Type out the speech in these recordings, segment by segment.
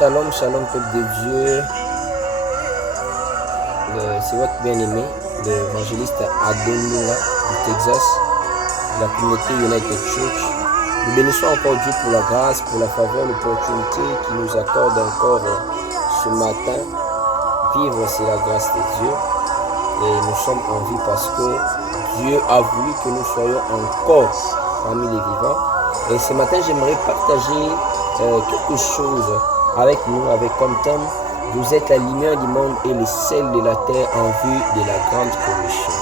Shalom, shalom, peuple de Dieu. C'est votre bien-aimé, l'évangéliste Adonila du Texas, de la communauté United Church. Nous bénissons encore Dieu pour la grâce, pour la faveur, l'opportunité qu'il nous accorde encore ce matin. Vivre, c'est la grâce de Dieu. Et nous sommes en vie parce que Dieu a voulu que nous soyons encore parmi les vivants. Et ce matin, j'aimerais partager quelque chose avec nous, avec comme thème: vous êtes la lumière du monde et le sel de la terre en vue de la grande commission.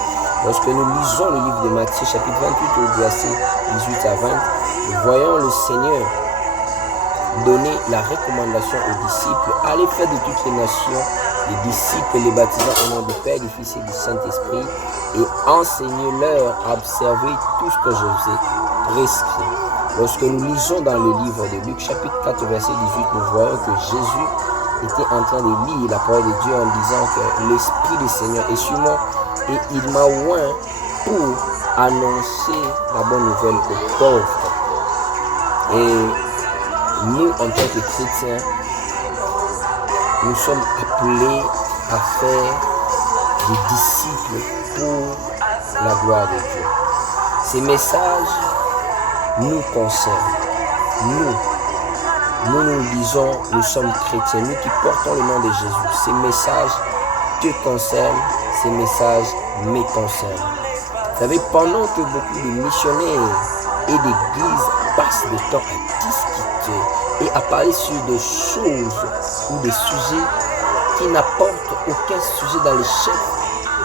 Lorsque nous lisons le livre de Matthieu, chapitre 28, au verset 18 à 20, nous voyons le Seigneur donner la recommandation aux disciples: allez faire de toutes les nations les disciples, les baptisant au nom du Père, du Fils et du Saint-Esprit, et enseignez-leur à observer tout ce que je vous ai prescrit. Lorsque nous lisons dans le livre de Luc, chapitre 4, verset 18, nous voyons que Jésus était en train de lire la parole de Dieu en disant que l'Esprit du Seigneur est sur moi et il m'a oint pour annoncer la bonne nouvelle aux pauvres. Et nous, en tant que chrétiens, nous sommes appelés à faire des disciples pour la gloire de Dieu. Ces messages nous concernent. Nous disons, nous sommes chrétiens, nous qui portons le nom de Jésus. Ces messages te concernent, ces messages me concernent. Vous savez, pendant que beaucoup de missionnaires et d'églises passent le temps à discuter et à parler sur des choses ou des sujets qui n'apportent aucun sujet dans l'échec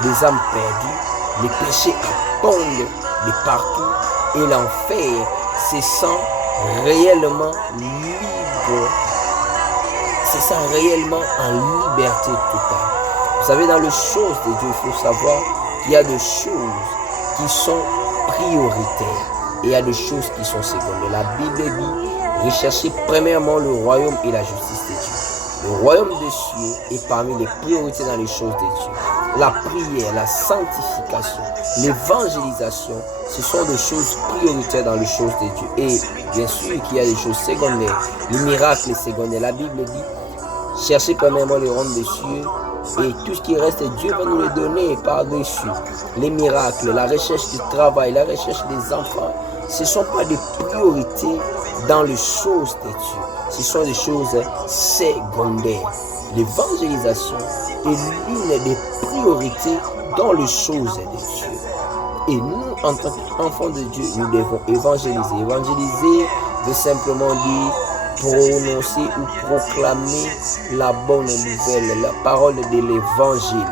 des âmes perdues, les péchés abondent de partout et l'enfer se sent réellement libre, se sent réellement en liberté totale. Vous savez, dans les choses de Dieu, il faut savoir qu'il y a des choses qui sont prioritaires et il y a des choses qui sont secondaires. La Bible dit: recherchez premièrement le royaume et la justice de Dieu. Le royaume des cieux est parmi les priorités dans les choses de Dieu. La prière, la sanctification, l'évangélisation, ce sont des choses prioritaires dans les choses de Dieu. Et bien sûr qu'il y a des choses secondaires. Le miracle est secondaire. La Bible dit: cherchez premièrement le royaume des cieux et tout ce qui reste, Dieu va nous le donner par-dessus. Les miracles, la recherche du travail, la recherche des enfants, ce ne sont pas des priorités dans les choses de Dieu. Ce sont des choses secondaires. L'évangélisation est l'une des priorités dans les choses de Dieu. Et nous, en tant qu'enfants de Dieu, nous devons évangéliser. Évangéliser veut simplement dire prononcer ou proclamer la bonne nouvelle, la parole de l'évangile.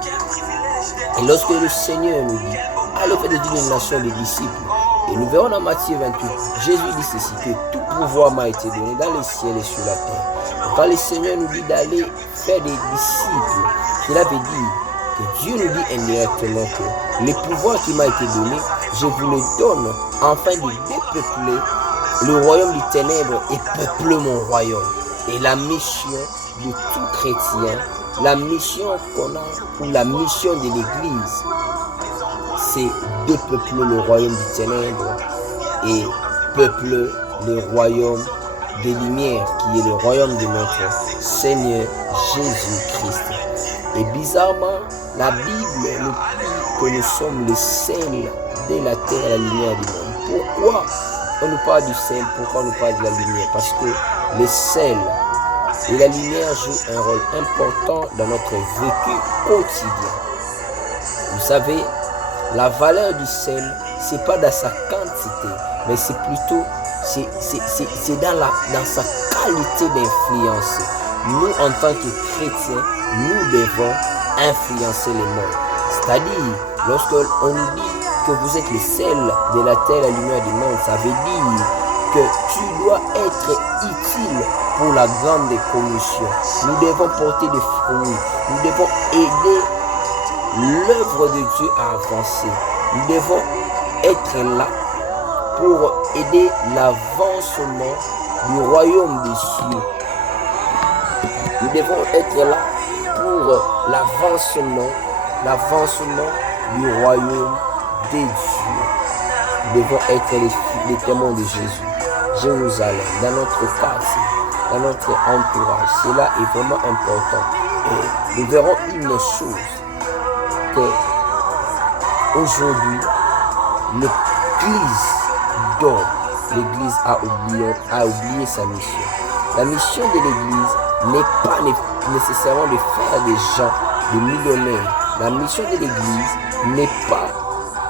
Et lorsque le Seigneur nous dit: allez faire de toutes les nations des disciples, et nous verrons dans Matthieu 28, Jésus dit ceci, que tout pouvoir m'a été donné dans les ciels et sur la terre. Quand le Seigneur nous dit d'aller faire des disciples, cela veut dire que Dieu nous dit indirectement que le pouvoir qui m'a été donné, je vous le donne afin de dépeupler le royaume du ténèbre et peupler mon royaume. Et la mission de tout chrétien, la mission qu'on a, ou la mission de l'Église, c'est de peupler le royaume du ténèbre et peupler le royaume des lumières, qui est le royaume de notre Seigneur Jésus-Christ. Et bizarrement, la Bible nous dit que nous sommes le sel de la terre, la lumière du monde. Pourquoi on nous parle du sel? Pourquoi on nous parle de la lumière? Parce que le sel et la lumière jouent un rôle important dans notre vécu quotidien. Vous savez, la valeur du sel, c'est pas dans sa quantité, mais c'est plutôt c'est dans sa qualité d'influencer. Nous, en tant que chrétiens, nous devons influencer le monde. C'est-à-dire, lorsqu'on nous dit que vous êtes le sel de la terre, la lumière du monde, ça veut dire que tu dois être utile pour la grande commission. Nous devons porter des fruits. Nous devons aider l'œuvre de Dieu à avancer. Nous devons être là pour aider l'avancement du royaume des cieux. Nous devons être là pour l'avancement du royaume des dieux. Nous devons être les témoins de Jésus. Jérusalem, dans notre quartier, dans notre entourage. Cela est vraiment important. Et nous verrons une chose, que aujourd'hui, l'Église dort. L'Église a oublié sa mission. La mission de l'Église n'est pas nécessairement de faire des gens des millionnaires. La mission de l'Église n'est pas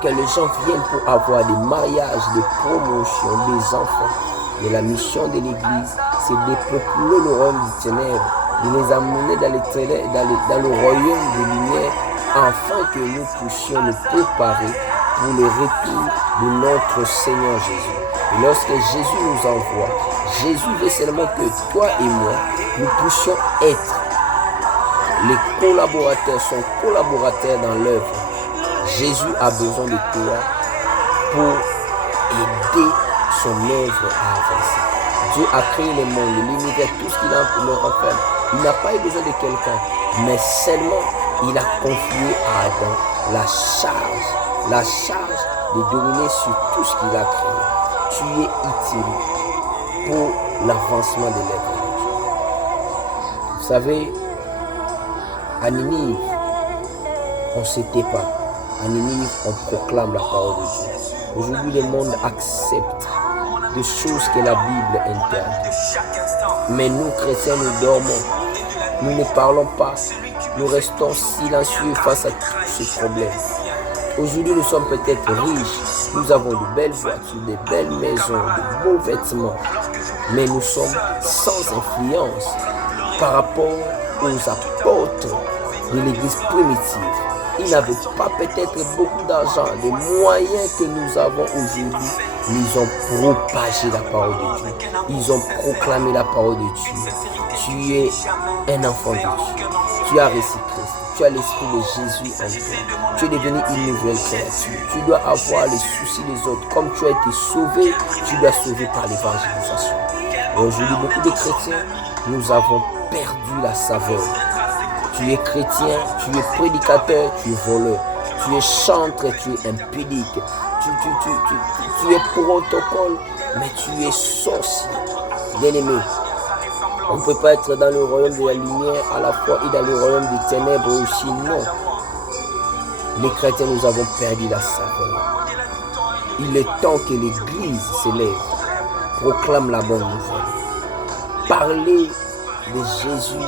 que les gens viennent pour avoir des mariages, des promotions, des enfants. Mais la mission de l'Église, c'est de peupler le royaume du ténèbre, de les amener dans le royaume de lumière, afin que nous puissions nous préparer pour le retour de notre Seigneur Jésus. Et lorsque Jésus nous envoie, Jésus veut seulement que toi et moi, nous puissions être les collaborateurs, son collaborateur dans l'œuvre. Jésus a besoin de toi pour aider son œuvre à avancer. Dieu a créé le monde, l'univers, tout ce qu'il a pour leur faire. Il n'a pas eu besoin de quelqu'un, mais seulement il a confié à Adam la charge de dominer sur tout ce qu'il a créé. Tu es utile pour l'avancement de l'œuvre de Dieu. Vous savez, à Ninive, on ne se tait pas. À Ninive, on proclame la parole de Dieu. Aujourd'hui, le monde accepte des choses que la Bible interdit. Mais nous, chrétiens, nous dormons. Nous ne parlons pas. Nous restons silencieux face à tous ces problèmes. Aujourd'hui, nous sommes peut-être riches. Nous avons de belles voitures, de belles maisons, de beaux vêtements. Mais nous sommes sans influence par rapport aux apôtres de l'Église primitive. Ils n'avaient pas peut-être beaucoup d'argent, des moyens que nous avons aujourd'hui. Ils ont propagé la parole de Dieu. Ils ont proclamé la parole de Dieu. Tu es un enfant de Dieu. Tu as reçu Christ. Tu as l'esprit de Jésus en toi. Tu es devenu une nouvelle créature. Tu dois avoir les soucis des autres. Comme tu as été sauvé, tu dois sauver par l'évangélisation. Et aujourd'hui, beaucoup de chrétiens, nous avons perdu la saveur. Tu es chrétien, tu es prédicateur, tu es voleur. Tu es chantre, tu es impédique. Tu es protocole, mais tu es sorcier. Bien-aimé, on ne peut pas être dans le royaume de la lumière à la fois et dans le royaume des ténèbres aussi. Non. Les chrétiens, nous avons perdu la saveur. Il est temps que l'Église s'élève, proclame la bonne nouvelle. Parler de Jésus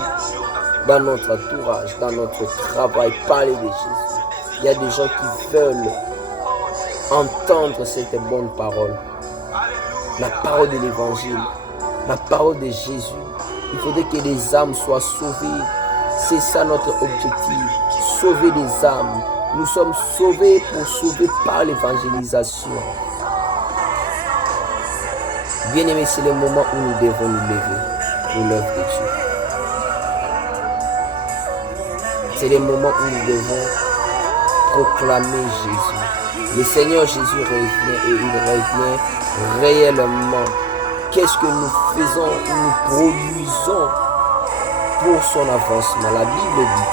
dans notre entourage, dans notre travail, parler de Jésus. Il y a des gens qui veulent entendre cette bonne parole. La parole de l'Évangile, la parole de Jésus. Il faudrait que les âmes soient sauvées. C'est ça notre objectif, sauver des âmes. Nous sommes sauvés pour sauver par l'évangélisation. Bien-aimés, c'est le moment où nous devons nous lever pour l'œuvre de Dieu. C'est le moment où nous devons proclamer Jésus. Le Seigneur Jésus revient et il revient réellement. Qu'est-ce que nous faisons, nous produisons pour son avancement? La Bible dit,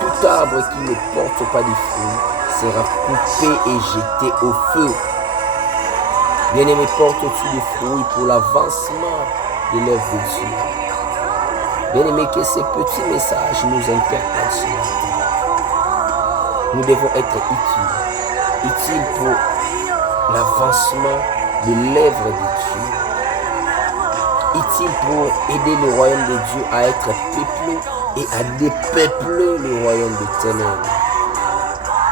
tout arbre qui ne porte pas de fruits sera coupé et jeté au feu. Bien-aimé, porte-tu des fruits pour l'avancement de l'œuvre de Dieu? Bien-aimé, que ces petits messages nous interpellent ce matin. Nous devons être utiles pour l'avancement de l'œuvre de Dieu. Utile pour aider le royaume de Dieu à être peuplé et à dépeupler le royaume de ténèbres.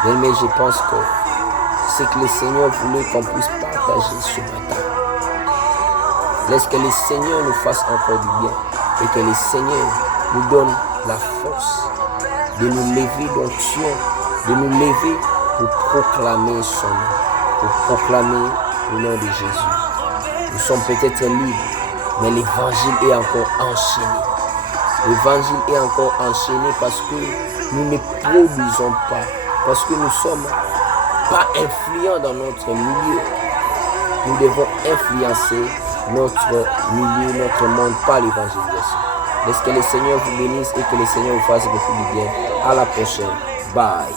Mais je pense que c'est que le Seigneur voulait qu'on puisse partager ce matin. Laisse que le Seigneur nous fasse encore du bien et que le Seigneur nous donne la force de nous lever d'onction, de nous lever pour proclamer son nom, pour proclamer le nom de Jésus. Nous sommes peut-être libres, mais l'évangile est encore enchaîné. L'évangile est encore enchaîné parce que nous ne produisons pas, parce que nous ne sommes pas influents dans notre milieu. Nous devons influencer notre milieu, notre monde par l'évangélisation. Laisse que le Seigneur vous bénisse et que le Seigneur vous fasse beaucoup de bien. À la prochaine. Bye.